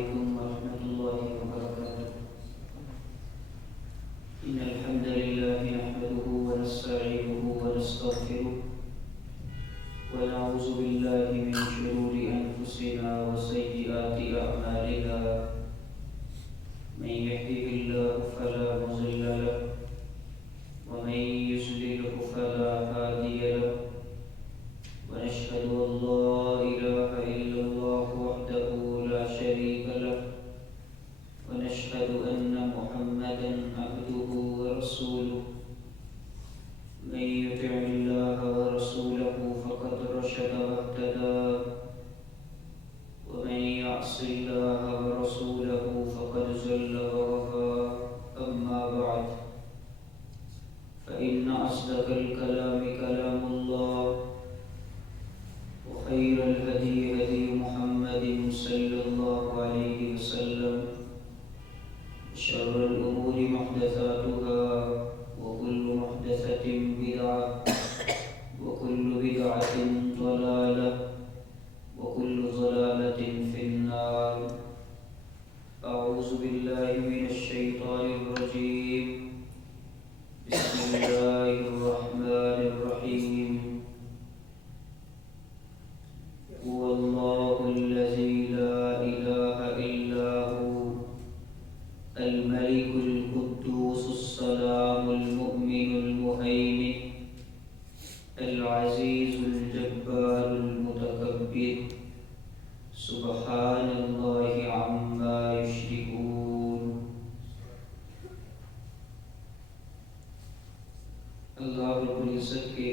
عليكم ورحمة الله وبركاته. إن الحمد لله نحمده ونستعينه ونستغفره ونعوذ بالله من شرور أنفسنا وسيئات أعمالنا. من يهده الله فلا مضل له ومن يضلله فلا هادي له. ونشهد أن لا إله إلا الله وحده لا شريك له ونشهد أن محمدا عبده ورسوله. من يطع الله ورسوله فقد رشد واهتدى ومن يعص الله ورسوله فقد ضل وغوى. أما بعد فإن أصدق الكلام كلام الله وخير الهدي هدي محمد صلى الله عليه وسلم. شر الأمور محدثاتها وكل محدثة بدعة وكل بدعة ضلالة وكل ضلالة في النار. أعوذ بالله من الشيطان الرجيم. بسم الله الرحمن الرحيم. هو الله الذي لا إله إلا هو الملك القدوس السلام المؤمن المهيمن العزيز الجبار المتكبر. سبحان الله عما يشركون. اللہ رب العزت کے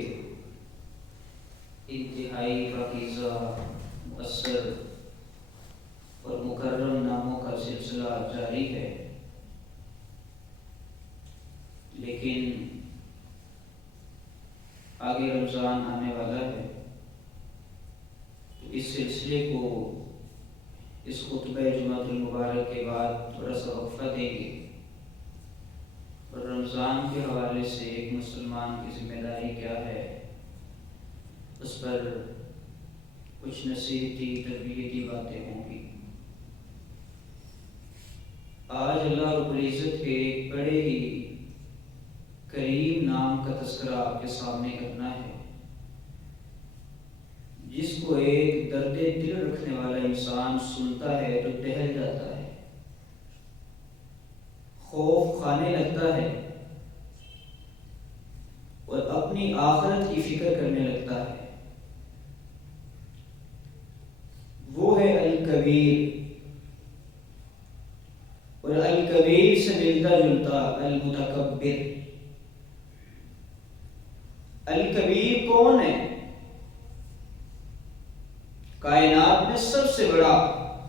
انتہائی پاکیزہ، مؤثر اور مکرم ناموں کا سلسلہ جاری ہے، لیکن آگے رمضان آنے والا ہے تو اس سلسلے کو اس خطبہ جمعۃ المبارک کے بعد تھوڑا سا وقفہ دیں گے، اور رمضان کے حوالے سے ایک مسلمان کی ذمہ داری کیا ہے اس پر کچھ نصیحتی تربیتی باتیں ہوں گی۔ آج اللہ رب العزت کے ایک بڑے ہی کریم نام کا تذکرہ آپ کے سامنے کرنا ہے، جس کو ایک درد دل رکھنے والا انسان سنتا ہے تو دہل جاتا ہے، خوف کھانے لگتا ہے اور اپنی آخرت کی فکر کرنے لگتا ہے۔ وہ ہے الکبیر، اور الکبیر سے ملتا جلتا المتکبر۔ الکبیر کون ہے؟ کائنات میں سب سے بڑا،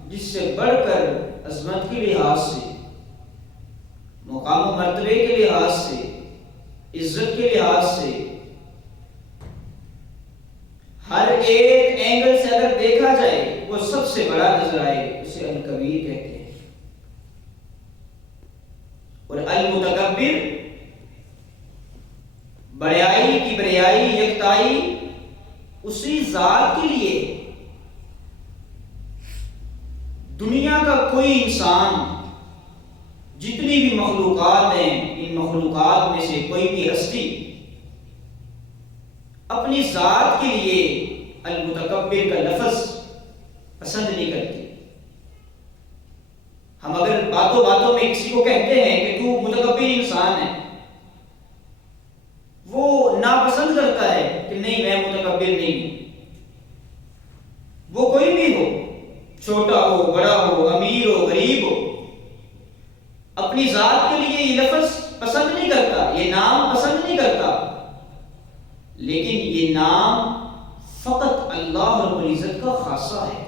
جس سے بڑھ کر عظمت کے لحاظ سے، مقام و مرتبے کے لحاظ سے، عزت کے لحاظ سے، ہر ایک اینگل سے اگر دیکھا جائے وہ سب سے بڑا نظر آئے، اسے الکبیر کہتے ہیں۔ اور المتکبر بڑائی کی بڑائی یکتائی اسی ذات کے لیے۔ دنیا کا کوئی انسان، جتنی بھی مخلوقات ہیں، ان مخلوقات میں سے کوئی بھی ہستی اپنی ذات کے لیے المتکبر کا لفظ پسند نہیں کرتی۔ ہم اگر باتوں باتوں میں کسی کو کہتے ہیں کہ تو متکبر انسان ہے، وہ ناپسند کرتا ہے کہ نہیں میں متکبر نہیں ہوں۔ وہ کوئی بھی ہو، چھوٹا ہو، بڑا ہو، امیر ہو، غریب ہو، اپنی ذات کے لیے یہ لفظ پسند نہیں کرتا، یہ نام پسند نہیں کرتا۔ لیکن یہ نام فقط اللہ رب العزت کا خاصہ ہے،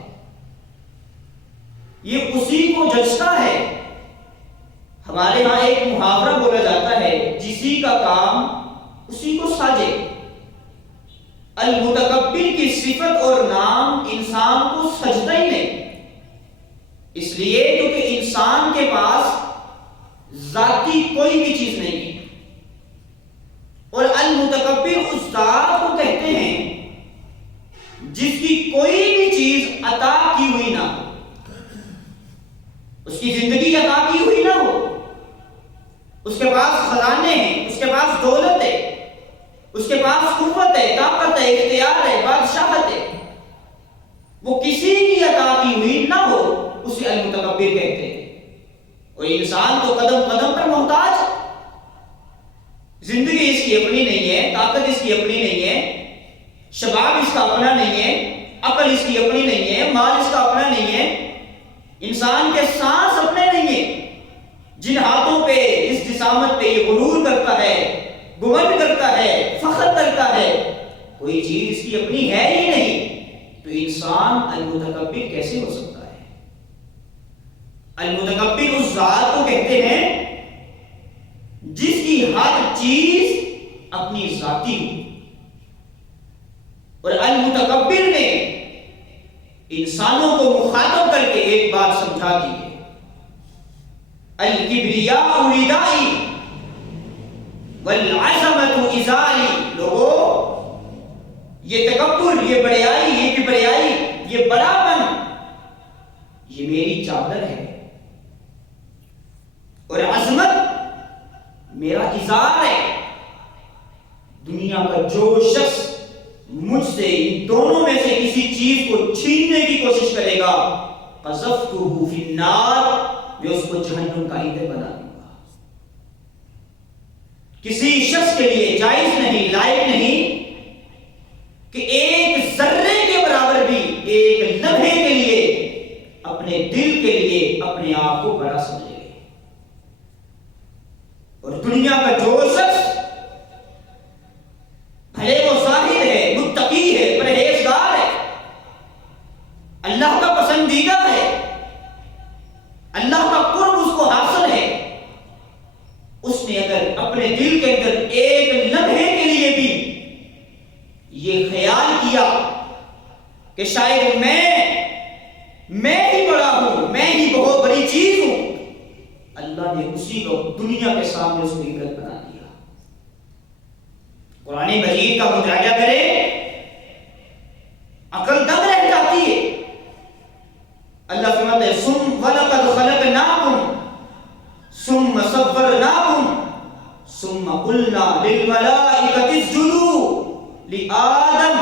یہ اسی کو جچتا ہے۔ ہمارے ہاں ایک محاورہ بولا جاتا ہے، جسی کا کام اسی کو ساجے۔ المتکبر کی صفت اور نام انسان کو سجتا ہی نہیں، اس لیے کیونکہ انسان کے پاس ذاتی کوئی بھی چیز نہیں ہے، اور المتکبر اس ذات کو کہتے ہیں جس کی کوئی بھی چیز عطا کی ہوئی نہ ہو۔ قوت ہے، طاقت ہے، اختیار ہے، بادشاہت ہے، وہ کسی کی عطا کی ہوئی نہ ہو، اسے المتکبر کہتے ہیں۔ اور انسان تو قدم قدم پر محتاج ہے، زندگی اس کی اپنی نہیں ہے، طاقت اس کی اپنی نہیں ہے، شباب اس کا اپنا نہیں ہے، عقل اس کی اپنی نہیں ہے، مال اس کا اپنا نہیں ہے، انسان کے سانس اپنے نہیں ہیں۔ جن ہاتھوں پہ، اس جسامت پہ یہ غرور کرتا ہے، گمنڈ کرتا ہے، فخر کرتا ہے، کوئی چیز اس کی اپنی ہے ہی نہیں، تو انسان المتکبر کیسے ہو سکتا ہے؟ المتکبر اس ذات کو کہتے ہیں جس کی ہر چیز اپنی ذاتی ہو۔ اور المتکبر نے انسانوں کو مخاطب کر کے ایک بات سمجھا دی ہے، الکبریاء ردائی والعظمت ازاری۔ لوگوں، یہ تکبر، یہ بڑیائی، یہ کبریائی، یہ بڑا پن، یہ میری چادر ہے، اور عظمت میرا ازار ہے۔ دنیا کا جو شخص مجھ سے ان دونوں میں سے کسی چیز کو چھیننے کی کوشش کرے گا، قذفتہ فی النار، میں اس کو جہنم کا ایندھن بنا دوں گا۔ کسی شخص کے لیے جائز نہیں، لائق نہیں کہ ایک ذرے کے برابر بھی، ایک لمحے کے لیے، اپنے دل کے لیے اپنے آپ کو بڑا سمجھے۔ اور دنیا کا جو شخص بھلے وہ زاہد ہے، متقی ہے، پرہیزگار ہے، اللہ کا پسندیدہ ہے، اللہ کا قرب اس کو حاصل ہے، اس نے اگر اپنے دل کے اندر ایک لمحے کے لیے بھی یہ خیال کیا کہ شاید میں ہی بڑا ہوں، میں ہی بہت بڑی چیز ہوں، اللہ نے اسی کو دنیا کے سامنے اس کو عبرت بنا دیا۔ قرآن مجید کا مطالعہ کرے، عقل دنگ رہ جاتی ہے۔ اللہ فرماتا ہے ثم وَلَقَدْ خَلَقْنَاكُمْ ثُمَّ صَوَّرْنَاكُمْ ثُمَّ قُلْنَا لِلْمَلَائِكَةِ اسْجُدُوا لِآدَمَ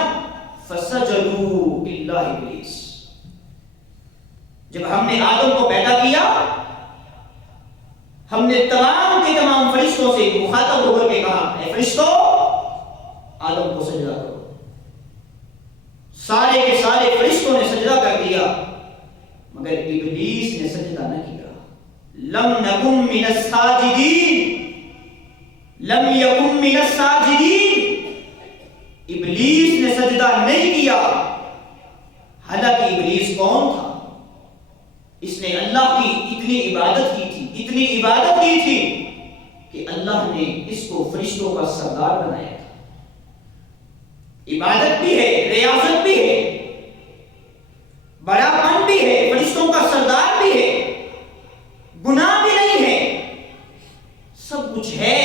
فَسَجَدُوا إِلَّا إِبْلِيسَ۔ جب ہم نے آدم کو پیدا کیا، ہم نے تمام کے تمام فرشتوں سے مخاطب ہو کر کے کہا، اے فرشتوں، آدم کو سجدہ کرو۔ سارے کے سارے فرشتوں نے سجدہ کر دیا، مگر ابلیس نے سجدہ نہ کیا۔ لم نکن من الساجدین، لم یکن من الساجدین، ابلیس نے سجدہ نہیں کیا۔ حالانکہ ابلیس کون تھا؟ اس نے اللہ کی اتنی عبادت کی تھی، اتنی عبادت کی تھی کہ اللہ نے اس کو فرشتوں کا سردار بنایا تھا۔ عبادت بھی ہے، ریاضت بھی ہے، بڑا پن بھی ہے، فرشتوں کا سردار بھی ہے، گناہ بھی نہیں ہے، سب کچھ ہے،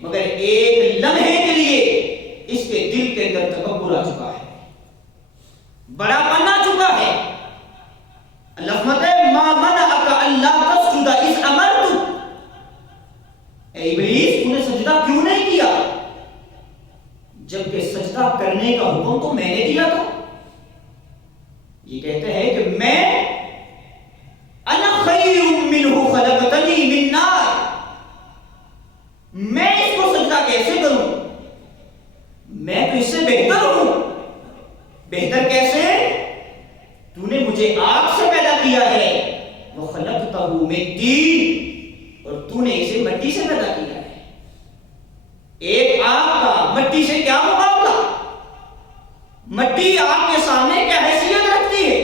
مگر ایک لمحے کے لیے اس کے دل کے اندر تکبر آ چکا ہے، بڑا پن آ چکا ہے۔ اللہ فرماتا ہے ما منعک الا تسجد اذ امرتک، اے ابلیس، تو نے سجدہ کیوں نہیں کیا جبکہ سجدہ کرنے کا حکم تو میں نے دیا تھا۔ یہ کہتے ہیں کہ میں انا خیر منہ خلقتنی من نار، میں اس کو سجدہ کیسے کروں، میں تو اس سے بہتر ہوں۔ بہتر کیسے؟ تو نے مجھے آگ سے پیدا کیا ہے، وَخَلَقْتَهُ مِن طِينٍ، اور تو نے اسے مٹی سے پیدا کیا ہے۔ ایک آگ کا مٹی سے کیا مقابلہ؟ مٹی آگ کے سامنے کیا حیثیت رکھتی ہے؟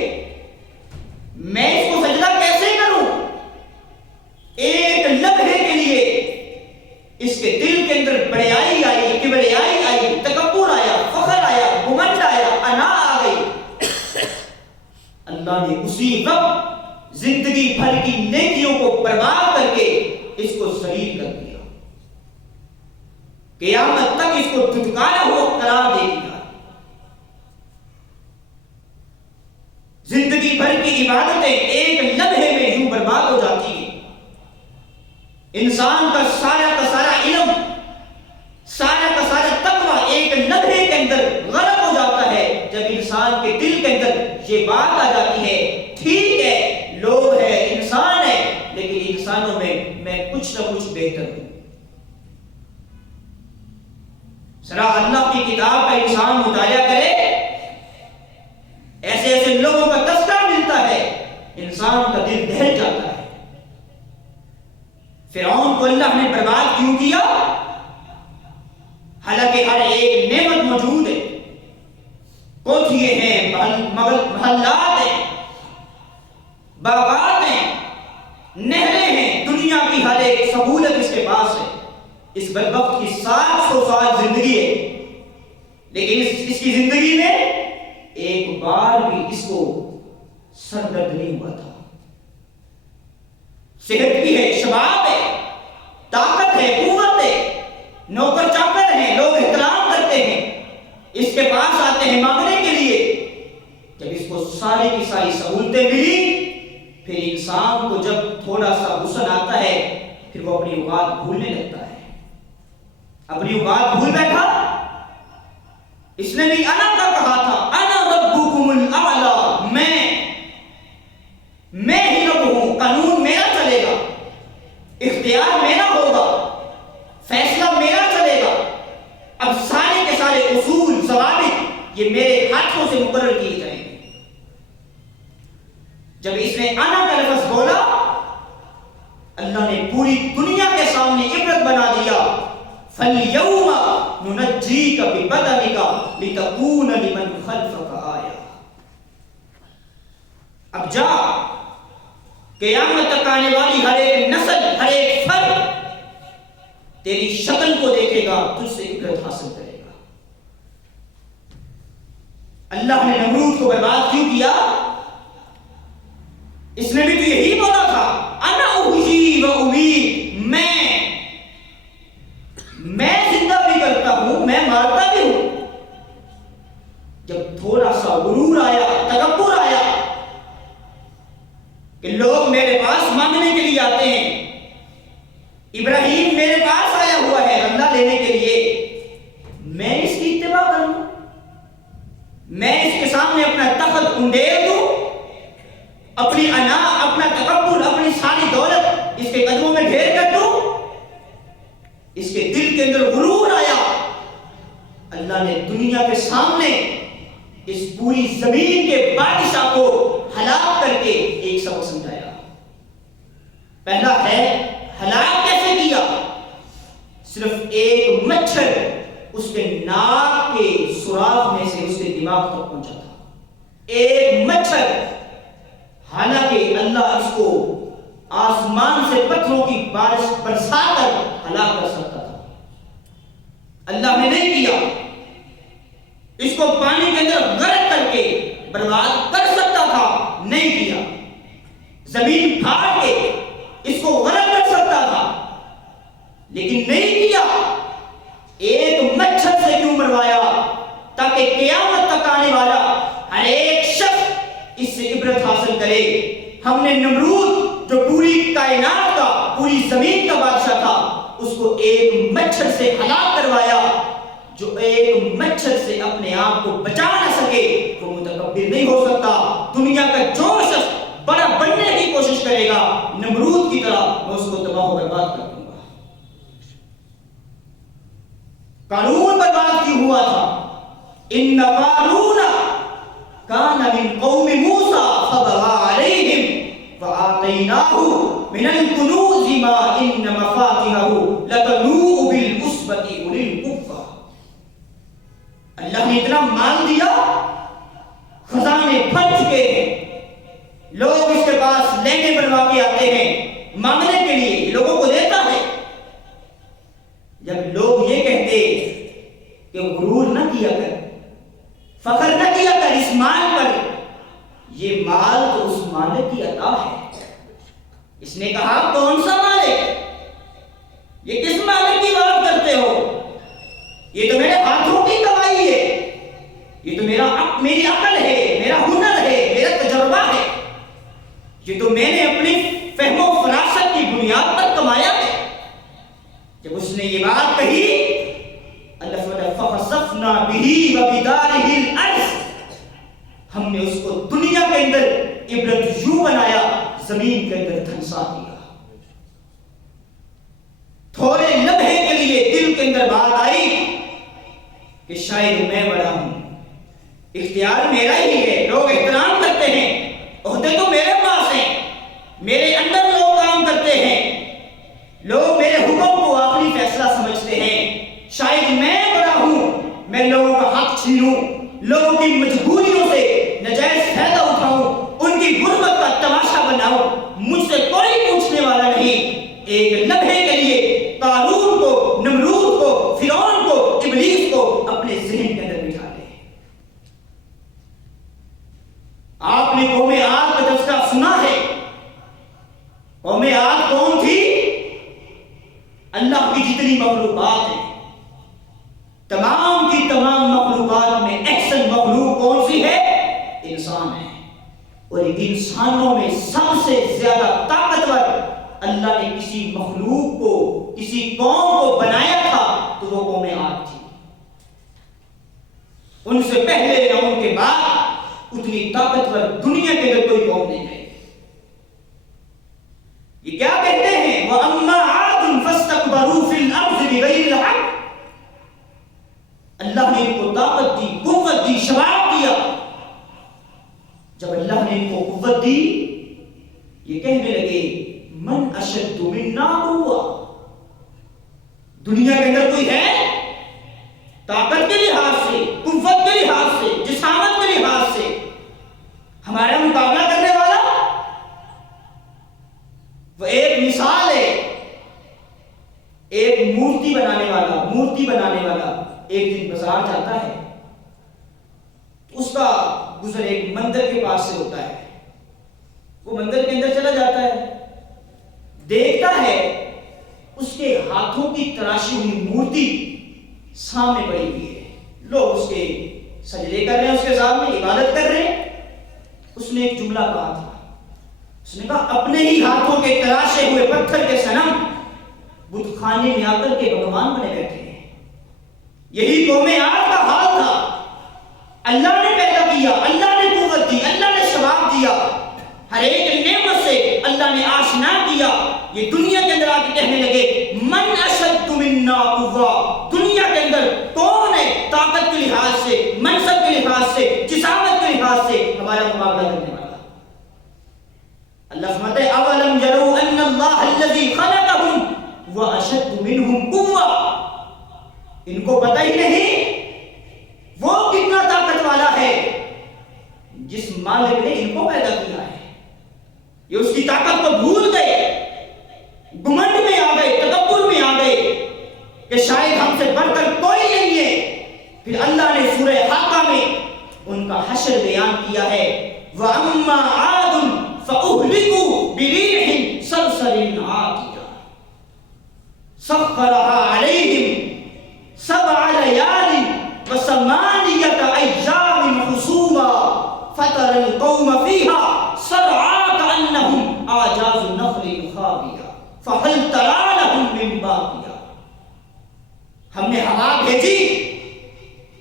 میں اس کو سجدہ کیسے کروں؟ ایک لمحے کے لیے اس کے دل کے اندر بڑیائی آئی، کبریائی آئی، تکبر آیا، فخر آیا، گھمنڈ آیا، انا آ گئی۔ اللہ نے اسی وقت زندگی بھر کی نیکیوں کو برباد کر کے اس کو ذلیل کر دیا، قیامت تک اس کو دھتکارا ہوا قرار دے دیا۔ زندگی بھر کی عبادتیں ایک لمحے میں یوں برباد ہو جاتی ہیں۔ انسان کا سارا علم، سارا تقویٰ ایک لمحے یہ بات آ جاتی ہے ٹھیک ہے لوگ ہے انسان ہے لیکن انسانوں میں کچھ نہ کچھ بہتر ہوں. ذرا اللہ کی کتاب کا انسان مطالعہ کرے ایسے ایسے لوگوں کا تذکرہ ملتا ہے انسان کا دل دہل جاتا ہے. فرعون کو اللہ نے برباد کیوں کیا؟ حالانکہ ہر ایک نعمت موجود ہے، کوٹھیے ہیں، محلات ہیں، باغات ہیں، نہریں ہیں، دنیا کی ہر ایک سہولت اس کے پاس ہے. اس بدبخت کی 700 سال زندگی ہے لیکن اس کی زندگی میں ایک بار بھی اس کو سر درد نہیں ہوا تھا. صحت بھی ہے، شباب ہے، طاقت ہے، قوت ہے، نوکر چاکر ہیں، لوگ احترام کرتے ہیں، اس کے پاس آتے ہیں مانگنے کے لیے. جب اس کو ساری کی ساری سہولتیں ملی پھر انسان کو جب تھوڑا سا غصہ آتا ہے پھر وہ اپنی اوقات بھولنے لگتا ہے. اپنی اوقات بھول بیٹھا. اس نے بھی انا کا کہا تھا انا ربکم الاعلی، میں ہی رب ہوں، قانون میرا چلے گا، اختیار میرا ہوگا، فیصلہ میرا چلے گا. اب سارے کے سارے اصول ضوابط یہ میرے ہاتھوں سے مقرر کیے جائیں گے. جب اس نے انا کا لفظ بولا اللہ نے پوری دنیا کے سامنے عبرت بنا دیا. فَالْيَوْمَ نُنَجِّيكَ بِبَدَنِكَ لِتَكُونَ لِمَنْ خَلْفَكَ آیَةً. اب جا قیامت تک آنے والی ہر ایک نسل، ہر ایک فرد تیری شکل کو دیکھے گا، تجھ سے عبرت حاصل کرے گا. اللہ نے نمرود کو برباد کیوں کیا؟ اس نے بھی تو یہی بولا تھا انا احیی و امیت، میں زندہ بھی کرتا ہوں، میں مارتا بھی ہوں. جب تھوڑا سا غرور آیا، تکبر آیا کہ لوگ میرے پاس مانگنے کے لیے آتے ہیں، ابراہیم میرے پاس آیا ہوا ہے اللہ لینے کے لیے، میں اس کی اتباع کروں، میں اس کے سامنے اپنا تخت انڈیل دوں، اپنی انا، اپنا تکبر، اپنی ساری دولت اس کے قدموں میں ڈھیر کر دوں. اس کے دل کے اندر غرور آیا. اللہ نے دنیا کے سامنے اس پوری زمین کے بادشاہ کو ہلاک کر کے ایک سبق سمجھایا. پہلا ہے ہلاک کیسے کیا؟ صرف ایک مچھر اس کے ناک کے سوراخ میں سے اس کے دماغ تک پہنچا تھا. ایک مچھر، حالانکہ اللہ اس کو آسمان سے پتھروں کی بارش برسا کر ہلاک کر سکتا تھا، اللہ نے نہیں کیا. اس کو پانی کے اندر غرق کر کے برباد کر سکتا تھا، نہیں کیا. زمین پھاڑ کے اس کو غرق کر سکتا تھا لیکن نہیں کیا. ایک مچھر سے کیوں مروایا؟ تاکہ قیامت تک آنے والا ہر ایک شخص اس سے عبرت حاصل کرے. ہم نے نمرود جو پوری کائنات کا، پوری زمین کا بادشاہ تھا، اس کو ایک مچھر سے ہلاک کروایا. جو ایک مچھر سے اپنے آپ کو بچا نہ سکے وہ متکبر نہیں ہو سکتا. دنیا کا جو شخص بڑا بننے کی کوشش کرے گا نمرود کی طرح، میں اس کو تباہ و برباد کر دوں گا. قارون برباد کیوں ہوا تھا؟ ان قارون کان من قوم موسیٰ فبغى علیہم وآتیناہ من الکنوز ما ان مفاتحہ لتنوء بالعصبۃ اولي القوہ. اللہ نے اتنا مال دیا، خزانے بھر چکے ہیں، لوگ اس کے پاس لینے بنوا کے آتے ہیں مانگنے کے لیے، لوگوں کو دیتا ہے. جب لوگ یہ کہتے کہ غرور نہ کیا کر، فخر نہ کیا کر اس مال پر، یہ مال تو اس مالک کی عطا ہے. اس نے کہا کون سا مالک؟ یہ کس مالک کی بات کرتے ہو؟ یہ تو میرے ہاتھوں کی کمائی ہے، یہ تو میری عقل ہے، میرا ہنر ہے، میرا تجربہ ہے، یہ تو میں نے اپنی فہم و فراست کی بنیاد پر کمایا ہے. جب اس نے یہ بات کہی اللہ فرماتا فخسفنا به وبداره الارض، ہم نے اس کو دنیا کے اندر عبرت یوں بنایا، زمین کے اندر دھنسا دیا۔ تھوڑے لمحے کے لیے دل کے اندر بات آئی کہ شاید میں بڑا ہوں، اختیار میرا ہی ہے، لوگ احترام کرتے ہیں، عہدے تو میرے پاس ہیں، میرے اندر لوگ کام کرتے ہیں، لوگ میرے حکم کو آخری فیصلہ سمجھتے ہیں، شاید میں بڑا ہوں، میں لوگوں کا حق چھینوں، لوگوں کی مجبوریوں سے نجائز فائدہ اٹھاؤں، ان کی غربت کا تماشا بناؤں، مجھ سے کوئی پوچھنے والا نہیں۔ ایک لمحے کے لیے قارون کو، نمرود کو، فرعون کو، ابلیس کو اپنے ذہن کے اندر بٹھا لے۔ آپ نے قوم عاد کا تذکرہ سنا ہے۔ قوم عاد کون تھی؟ اللہ کی جتنی مخلوقات ہیں، تمام کی تمام مخلوقات میں احسن مخلوق کون سی ہے؟ انسان ہے۔ اور انسانوں میں سب سے زیادہ طاقتور اللہ نے کسی مخلوق کو، کسی قوم کو بنایا تھا تو وہ قوم عاد تھی۔ ان سے پہلے نہ ان کے بعد اتنی طاقتور دنیا کے اندر کوئی قوم نہیں ہے۔ یہ کیا کہتے ہیں؟ وَأَمَّا عَادٌ فَاسْتَكْبَرُوا فِي الْأَرْضِ بِغَيْرِ الْحَقِّ۔ اللہ نے ان کو طاقت دی، قوت دی، شباب دیا۔ جب اللہ نے ان کو قوت دی، یہ کہنے لگے من اشد منا قوة، دنیا کے اندر کوئی ہے طاقت کے لحاظ سے، قوت کے لحاظ سے، جسامت کے لحاظ سے ہمارا مقابلہ کرنے والا؟ وہ ایک مثال ہے، ایک مورتی بنانے والا ایک دن بازار جاتا ہے، اس کا گزر ایک مندر کے پاس سے ہوتا ہے، وہ مندر کے اندر چلا جاتا ہے، دیکھتا ہے اس کے ہاتھوں کی تراشی ہوئی مورتی سامنے پڑی ہوئی ہے، لوگ اس کے سجدے کر رہے ہیں، اس کے سامنے عبادت کر رہے ہیں۔ اس نے ایک جملہ کہا تھا، اس نے کہا اپنے ہی ہاتھوں کے تراشے ہوئے پتھر کے صنم بت خانے میں آ کر کے بھگوان بنے بیٹھے ہیں۔ یہی قوم عاد کا حال تھا۔ اللہ نے پیدا کیا، اللہ نے قوت دی، اللہ نے شباب دیا، ہر ایک نعمت سے اللہ نے آشنا کیا۔ یہ دنیا کے اندر آ کے کہنے لگے من اشد منا قوة، دنیا کے اندر کون ہے طاقت کے لحاظ سے، منصب کے لحاظ سے، جسامت کے لحاظ سے ہمارا مقابلہ کرنے والا؟ اللہ فرماتا ہے اولم یروا ان اللہ الذی خلقهم واشد منهم قوة، ان کو پتہ ہی نہیں وہ کتنا طاقت والا ہے جس مالک نے ان کو پیدا کیا ہے۔ یہ اس کی طاقت کو بھول گئے، گمنڈ میں آ گئے، تکبر میں آ گئے کہ شاید ہم سے بڑھ کر کوئی نہیں ہے۔ پھر اللہ نے سورہ حاقہ میں ان کا حشر بیان کیا ہے، وَأَمَّا عَادٌ فَأُهْلِكُوا بِرِيحٍ صَرْصَرٍ عَاتِيَةٍ سَخَّرَهَا عَلَيْهِمْ 7 لَيَالٍ وَثَمَانِيَةَ أَيَّامٍ حُسُومًا فَتَرَى الْقَوْمَ فِيهَا صَرْعَىٰ كَأَنَّهُمْ أَعْجَازُ نَخْلٍ خَاوِيَةٍ فَهَلْ تَرَىٰ لَهُم مِّن بَاقِيَةٍ۔ ہم نے ہوا بھیجی،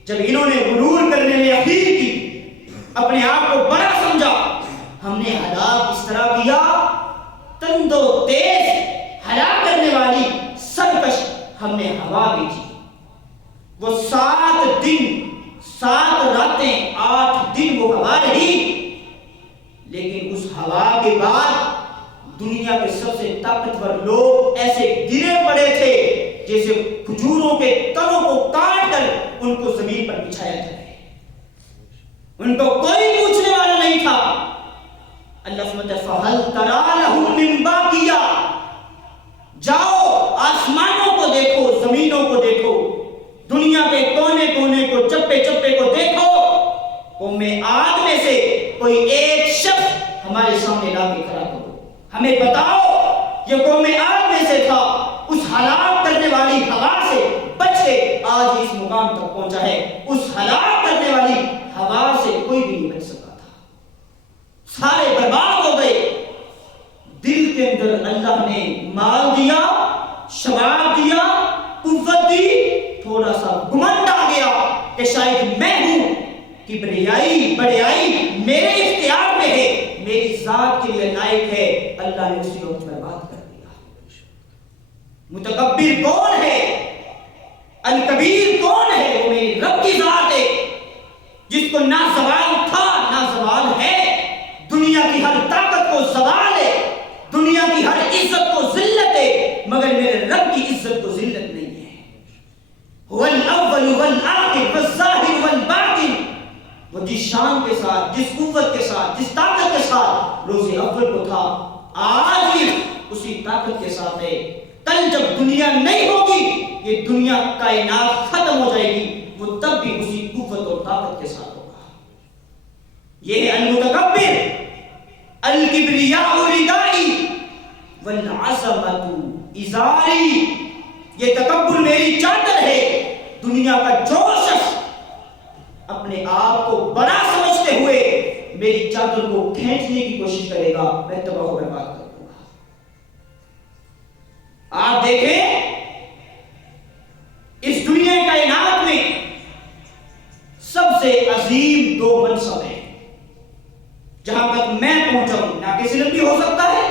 جب انہوں نے غرور کرنے میں اخیر کی، اپنے آپ کو بڑا سمجھا، ہم نے ہلاک اس طرح کیا، تندو تیز ہلاک کرنے والی سرکش ہم نے ہوا بھیجی۔ وہ 7 دن 7 راتیں 8 دن وہ ہوا رہی، لیکن اس ہوا کے بعد دنیا کے سب سے طاقتور لوگ ایسے گرے پڑے تھے جیسے کھجوروں کے تنوں کو کاٹ کر ان کو زمین پر بچھایا جائے۔ ان کو کوئی پوچھنے والا نہیں تھا۔ اللہ فرماتا ہے فَهَلْ تَرَىٰ لَهُم مِّن بَاقِيَةٍ، جاؤ آسمانوں کو دیکھو، زمینوں کو دیکھو، دنیا کے کونے کونے کو، چپے چپے کو دیکھو، قوم عاد میں سے کوئی ایک شخص ہمارے سامنے لا کے کھڑا کرو، ہمیں بتاؤ یہ قوم عاد میں سے تھا، اس ہلاک کرنے والی ہوا سے بچ کے آج اس مقام تک پہنچا ہے۔ اس ہلاک کرنے والی ہوا سے کوئی بھی نہیں بچ سکا تھا، سارے برباد ہو گئے۔ دل کے اندر اللہ نے مال دیا، شباب دیا، قوت دی، تھوڑا سا گمنڈ آ گیا کہ شاید میں ہوں، کبریائی بڑیائی میرے اختیار میں ہے، میری ذات کے لیے لائق ہے، اللہ نے اسی وقت برباد کر دیا۔ متکبر کون ہے؟ الکبیر کون ہے؟ وہ میری رب کی ذات ہے، جس کو نہ زوال تھا نہ زوال ہے، دنیا کی ہر طاقت کو زوال ہے، دنیا کی ہر عزت کو ذلت ہے، مگر میرے رب کی عزت کو ذلت نہیں ہے۔ هو الاول والآخر والظاہر والباطن، وہ جس شان کے ساتھ، جس قوت کے ساتھ، جس طاقت کے ساتھ روز اول کو تھا، آج بھی اسی طاقت کے ساتھ ہے۔ کل جب دنیا نہیں ہوگی، یہ دنیا کائنات ختم ہو جائے گی، وہ تب بھی اسی قوت اور طاقت کے ساتھ ہوگا۔ یہ ہے المتکبر، الکبریاء ردائی والعظمت ازاری، یہ تکبر میری چادر ہے۔ دنیا کا جو شخص اپنے آپ کو بڑا سمجھتے ہوئے میری چادر کو کھینچنے کی کوشش کرے گا، میں تباہ و برباد کر دوں گا۔ آپ دیکھیں اس دنیا کائنات میں سب سے عظیم دو منصب ہیں، جہاں تک میں پہنچا ہوں، ناقص علم بھی ہو سکتا ہے،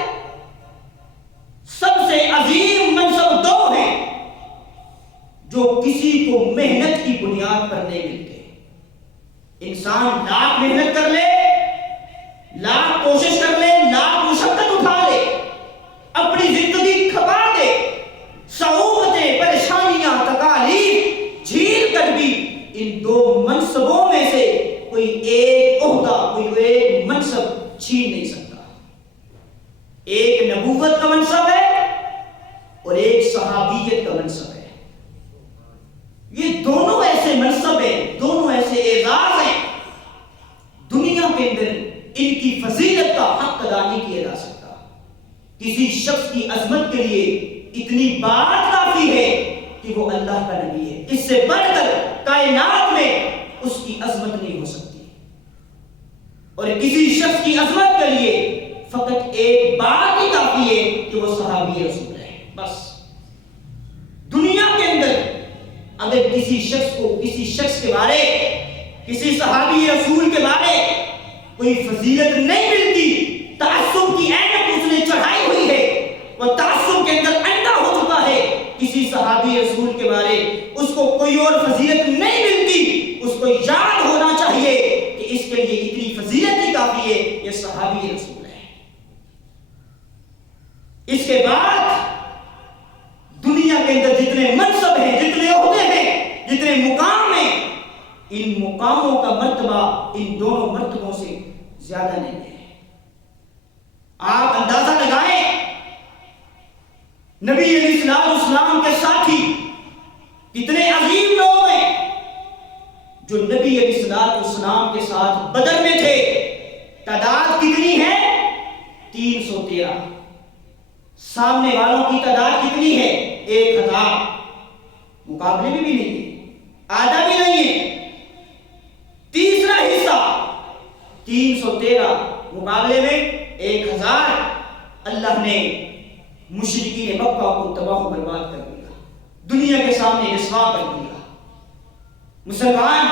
سب سے عظیم منصب دو ہیں جو کسی کو محنت کی بنیاد پر نہیں ملتے۔ انسان لاکھ محنت کر لے، لاکھ کوشش کر لے، لاکھ مشقت اٹھا لے، اپنی زندگی کھپا دے، صعوبتیں، پریشانیاں، تکالیف جھیل کر بھی ان دو منصبوں میں سے کوئی ایک عہدہ، کوئی ایک منصب چھین نہیں سکتا۔ ایک نبوت کا منصب ہے اور ایک صحابیت کا منصب ہے۔ یہ دونوں ایسے منصب ہیں، دونوں ایسے اعزاز ہیں، دنیا کے اندر ان کی فضیلت کا حق ادا نہیں کیا جا سکتا۔ کسی شخص کی عظمت کے لیے اتنی بات کافی ہے کہ وہ اللہ کا نبی ہے، اس سے بڑھ کر کائنات میں اس کی عظمت نہیں ہو سکتی۔ اور کسی شخص کی عظمت کے لیے فقط ایک بات ہی کافی ہے کہ وہ صحابی رسول ہے، بس۔ دنیا کے اندر اگر کسی شخص کو، کسی شخص کے بارے، کسی صحابی رسول کے بارے کوئی فضیلت نہیں ملتی، تعصب کی اینک اس نے چڑھائی ہوئی ہے، وہ تعصب کے اندر انڈا ہو چکا ہے، کسی صحابی رسول کے بارے اس کو کوئی اور فضیلت نہیں ملتی، اس کو یاد ہونا چاہیے کہ اس کے لیے اتنی فضیلت ہی کافی ہے، یہ صحابی رسول ہے۔ اس کے بعد دنیا کے اندر جتنے منصب ہیں، جتنے عہدے ہیں، جتنے مقام ہیں، ان مقاموں کا مرتبہ ان دونوں مرتبوں سے زیادہ نہیں ہے۔ آپ اندازہ لگائیں، نبی علیہ السلام کے ساتھی کتنے عظیم لوگ ہیں جو نبی علیہ السلام کے ساتھ بدر میں تھے۔ تعداد کتنی ہے؟ 313۔ سامنے والوں کی تعداد کتنی ہے؟ 1000۔ مقابلے میں بھی نہیں ہے، آدھا بھی نہیں ہے۔ تیسرا حصہ 313 مقابلے میں 1000، اللہ نے مشرکین مکہ کو تباہ و برباد کر دیا، دنیا کے سامنے رسوا کر دیا۔ مسلمان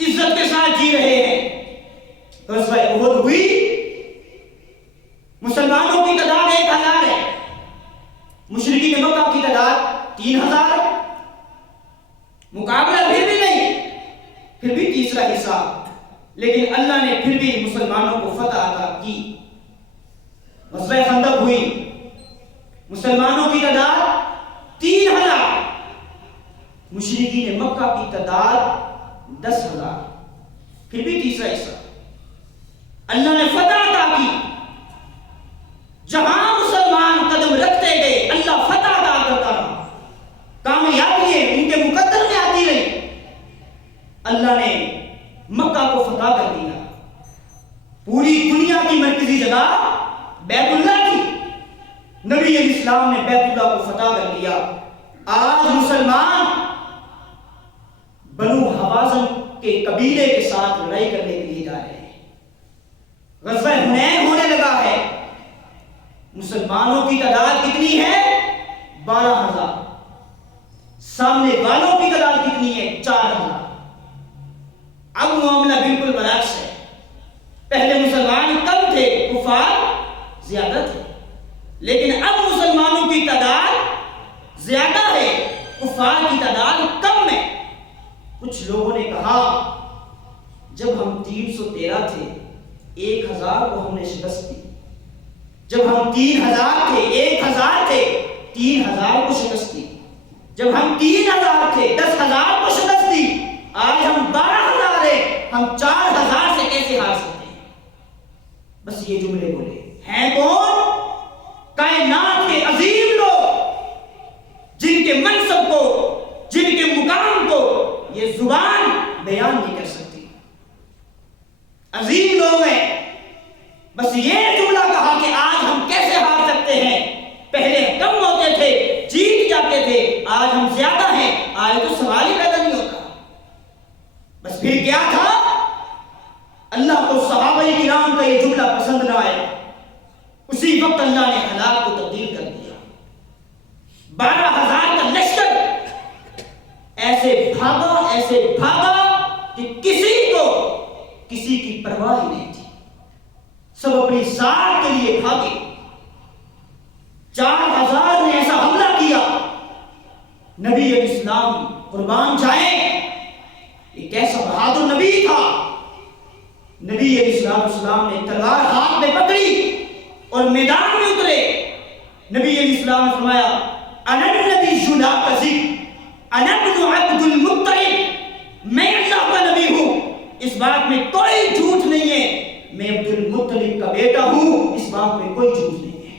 عزت کے ساتھ جی رہے ہیں۔ غزوہ احد ہوئی، مسلمانوں کی تعداد 1000 ہے، مشرکین مکہ کی تعداد 3000 ہے۔ مقابلہ پھر بھی نہیں، پھر بھی تیسرا حصہ، لیکن اللہ نے پھر بھی مسلمانوں کو فتح عطا کی۔ غزوہ خندق ہوئی، مسلمانوں کی تعداد 3000، مشرکین مکہ کی تعداد 10,000، پھر بھی تیسرا حصہ، اللہ نے فتح عطا کی۔ جہاں مسلمان قدم رکھتے گئے اللہ فتح عطا کرتا رہا، کامیابی ان کے مقدر میں آتی رہی۔ اللہ نے مکہ کو فتح کر دیا، پوری دنیا کی مرکزی جگہ بیت اللہ تھی، نبی علیہ السلام نے بیت اللہ کو فتح کر دیا۔ آج مسلمان بنو حوازن کے قبیلے کے ساتھ لڑائی کرنے کے لیے جا رہے ہیں، غزوہ حنین ہونے لگا ہے، مسلمانوں کی تعداد کتنی ہے؟ 12,000، سامنے والوں کی تعداد کتنی ہے؟ 4,000۔ اب معاملہ زیادہ تھے، لیکن اب مسلمانوں کی تعداد زیادہ ہے، کفار کی تعداد کم ہے۔ کچھ لوگوں نے کہا جب ہم 313 تھے 1000 کو ہم نے شکست دی، جب ہم 3000 تھے 1000 تھے 3000 کو شکست دی، جب ہم 3000 تھے 10000 کو شکست دی، آج ہم 12000 ہیں، ہم 4000 سے کیسے ہار سکتے ہیں؟ بس یہ جملے بولے ہیں کون؟ کائنات کے عظیم لوگ، جن کے منصب کو، جن کے مقام کو یہ زبان بیان نہیں کر سکتی، عظیم لوگ ہیں۔ بس یہ جملہ کہا کہ آج ہم کیسے ہار سکتے ہیں؟ پہلے کم ہوتے تھے جیت جاتے تھے، آج ہم زیادہ ہیں، آج تو سوال ہی پیدا نہیں ہوتا۔ بس پھر کیا تھا؟ اللہ کو صحابہ کرام کا یہ جملہ پسند نہ آیا، اسی وقت اللہ نے حالات کو تبدیل کر دیا۔ 12000 کا لشکر ایسے بھاگا کہ کسی کو کسی کی پرواہ ہی نہیں تھی، سب اپنی ذات کے لیے بھاگے۔ 4000 نے ایسا حملہ کیا، نبی علیہ السلام قربان جائیں، یہ کیسا بہادر نبی تھا۔ نبی علیہ السلام نے تلوار ہاتھ میں پکڑی اور میدان میں اترے۔ نبی علیہ السلام نے فرمایا انا النبی لا کذب انا ابن عبد المطلب، میں اللہ کا نبی ہوں، اس بات میں کوئی جھوٹ نہیں ہے، میں عبد المطلب کا بیٹا ہوں، اس بات میں کوئی جھوٹ نہیں ہے۔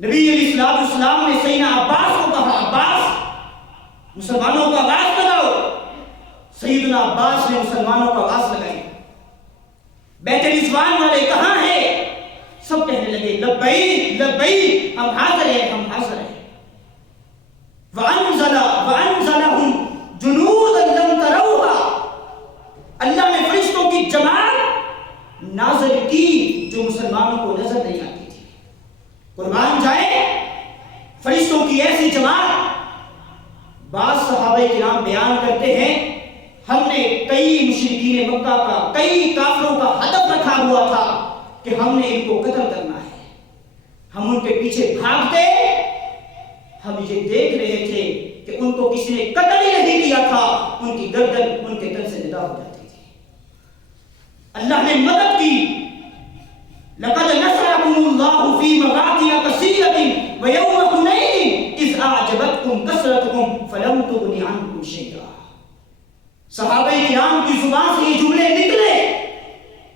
نبی علیہ السلام نے سیدنا عباس کو کہا عباس مسلمانوں کو آواز لگاؤ۔ سیدنا عباس نے مسلمانوں کو آواز لگائی۔ بیت رضوان والے کہاں ہیں؟ سب کہنے لگے لبیک لبیک، ہم حاضر ہیں، ہم حاضر ہیں۔ وَأَنزَلَهُمْ جُنُودًا لَمْ تَرَوْهَا، اللہ نے فرشتوں کی جماعت نازل کی جو مسلمانوں کو نظر نہیں آتی تھی۔ قربان جائے، فرشتوں کی ایسی جماعت۔ بعض صحابہ کرام بیان کرتے ہیں ہم نے کئی مشرکین مکہ کا، کئی کافروں کا ہدف رکھا ہوا تھا کہ ہم نے ان کو قتل کرنا ہے، ہم ان کے پیچھے بھاگتے، ہم یہ دیکھ رہے تھے کہ ان کو کسی نے قتل ہی نہیں کیا تھا، ان کی گردن ان کے تن سے جدا ہو جاتی تھی۔ اللہ نے مدد کی۔ لقد نصركم الله في مواطن كثيرة ويوم حنين إذ أعجبتكم كثرتكم فلم تغن عنكم شيئا۔ صحابہ کرام کی زبان سے یہ جملے نکلے،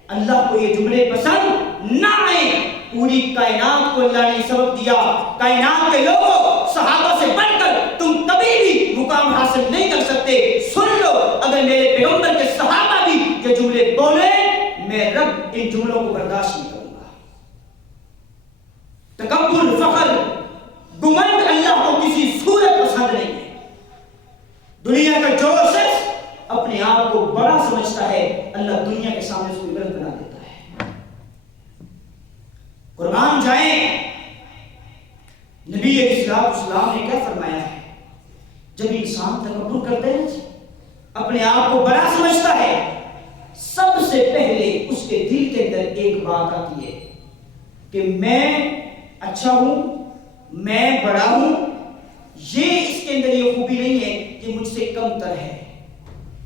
اللہ کو یہ جملے پسند نہ آئے، پوری کائنات کو اللہ نے سبق دیا، کائنات کے لوگوں صحابہ سے بڑھ کر تم کبھی بھی مقام حاصل نہیں کر سکتے۔ سن لو، اگر میرے پیغمبر کے صحابہ بھی یہ جملے بولے، میں رب ان جملوں کو برداشت نہیں کروں گا۔ تکبر، فخر، گمنڈ اللہ کو کسی صورت پسند نہیں ہے۔ دنیا کا جو شخص اپنے آپ کو بڑا سمجھتا ہے، اللہ دنیا کے سامنے اس کو عبرت بنا دیتا ہے۔ قربان جائیں، نبی علیہ السلام نے کیا فرمایا ہے؟ جب انسان تکبر کرتے ہیں، اپنے آپ کو بڑا سمجھتا ہے، سب سے پہلے اس کے دل کے اندر ایک بات آتی ہے کہ میں اچھا ہوں، میں بڑا ہوں۔ یہ اس کے اندر یہ خوبی نہیں ہے کہ مجھ سے کم تر ہے۔